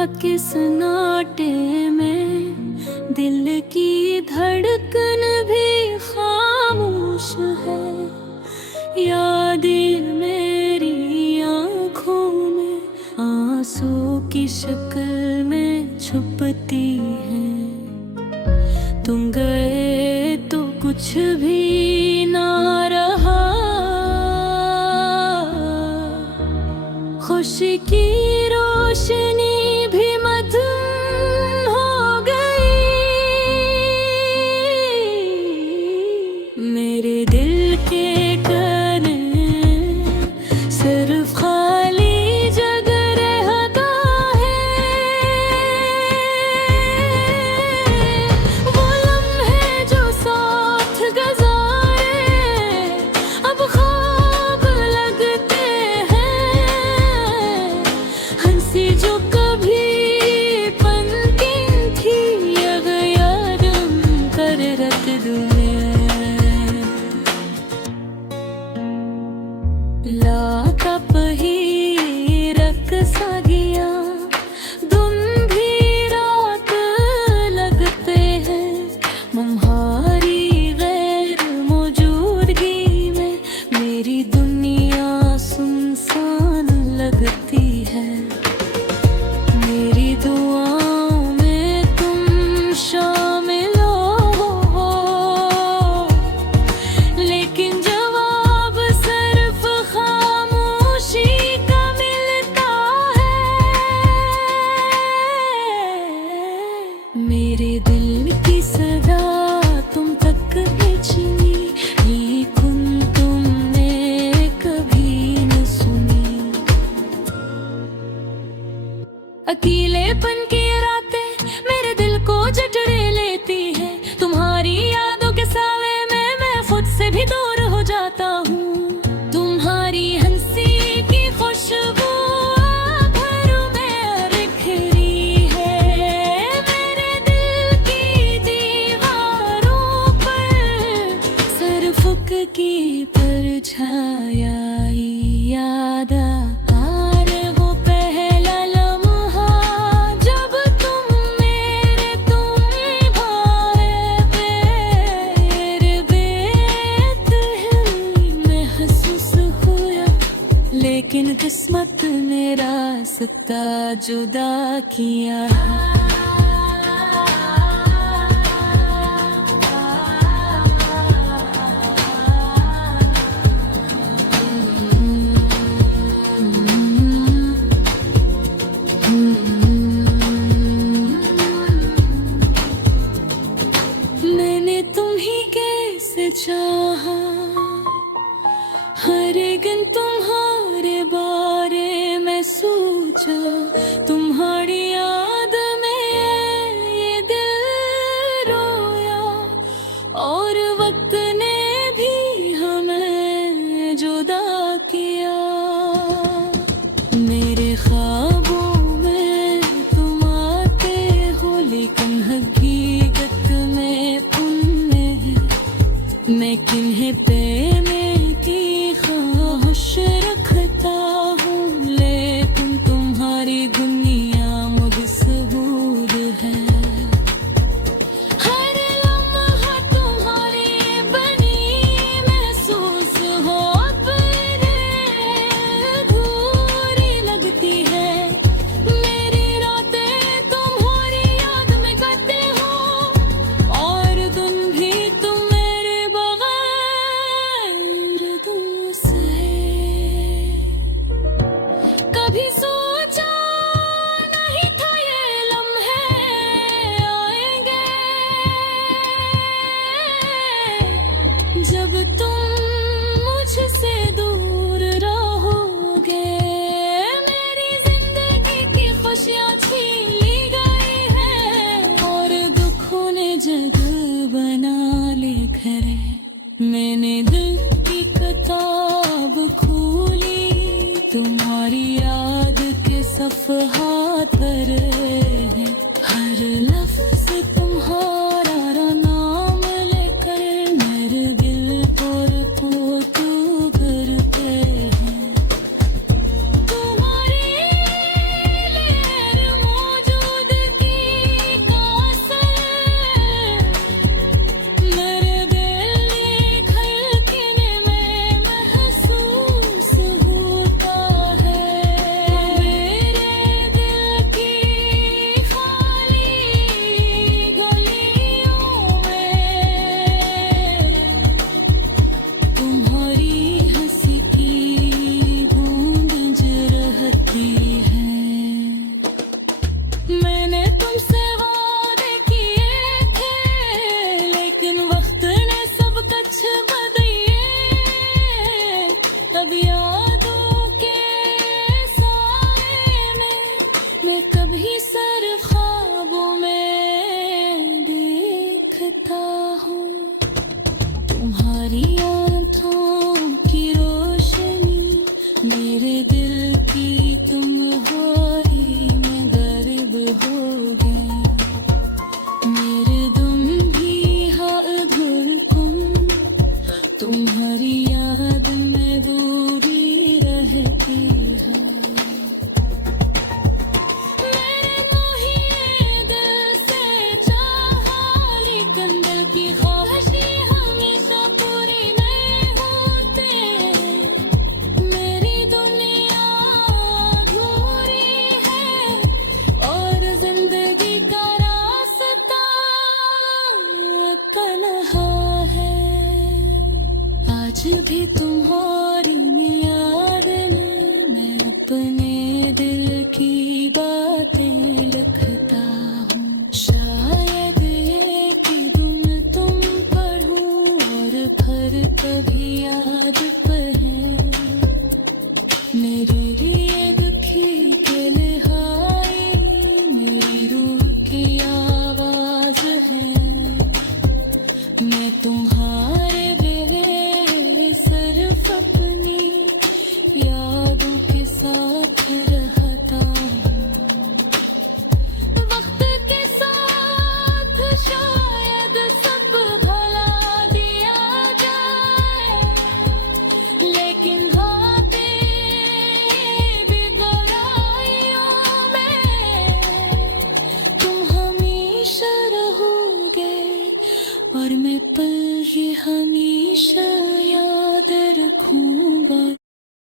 के सन्नाटे में दिल की धड़कन भी खामोश है। यादें मेरी आँखों में आंसू की शक्ल में छुपती हैं। तुम गए तो कुछ भी ना रहा, खुशी की रोशनी भी मधुम हो गई। मेरे दिल के कोने सिर्फ खाली जगह रहता है। वो लम्हे जो साथ गुजारे अब ख्वाब लगते हैं। हंसी जो कभी पनकी थी अब याद कर रख दूं मैं। लाका पही रकसा गया, दिन भी रात लगते हैं। तुम्हारी गैर मौजूदगी में मेरी दुनिया सुनसान लगती है। मेरी दुआओं में तुम शामिल हो, लेकिन जवाब सिर्फ खामोशी का मिलता है। मेरे दिल की सदा तुम तक पहुंची, ये कुन तुमने कभी न सुनी। अकेलेपन की रातें मेरे दिल को जकड़े लेती है। तुम्हारी यादों के सावे में मैं खुद से भी दूर हो जाता हूँ। तुम्हारी हंसी की खुशबू भर में बिखरी है। मेरे दिल की दीवारों पर सिर्फ की परछाया याद आ रहे। वो पहला लम्हा जब तुम मेरे भाए मेरे बेत महसूस हुआ, लेकिन किस्मत ने रास्ता जुदा किया। मैंने तुम्ही कैसे चाहा, हर दिन तुम्हारे बारे में सोचा। तुम्हारी याद में ये दिल रोया, और वक्त ने भी हमें जुदा किया। मेरे ख्वाबों में तुम आते हो, लेकिन हकीकत में तुम नहीं। मैं किन्हें प्रेम की ख्वाहिश रखता हूँ, लेकिन तुम्हारी दुनिया मशहूर है। हर लम्हा तुम्हारी बनी महसूस हो, अपने अधूरी लगती है। मेरी रातें तुम्हारी याद में कटते हो, और दिन भी तुम मेरे बगैर दूर से। कभी सोचा नहीं था ये लम्हे आएंगे, जब तुम मुझसे दूर रहोगे। मेरी जिंदगी की खुशियाँ छीन ली गई है, और दुखों ने जगह बना ले घरे। मैंने दिल की किताब खोली, तुम्हारी याद के सफ़हा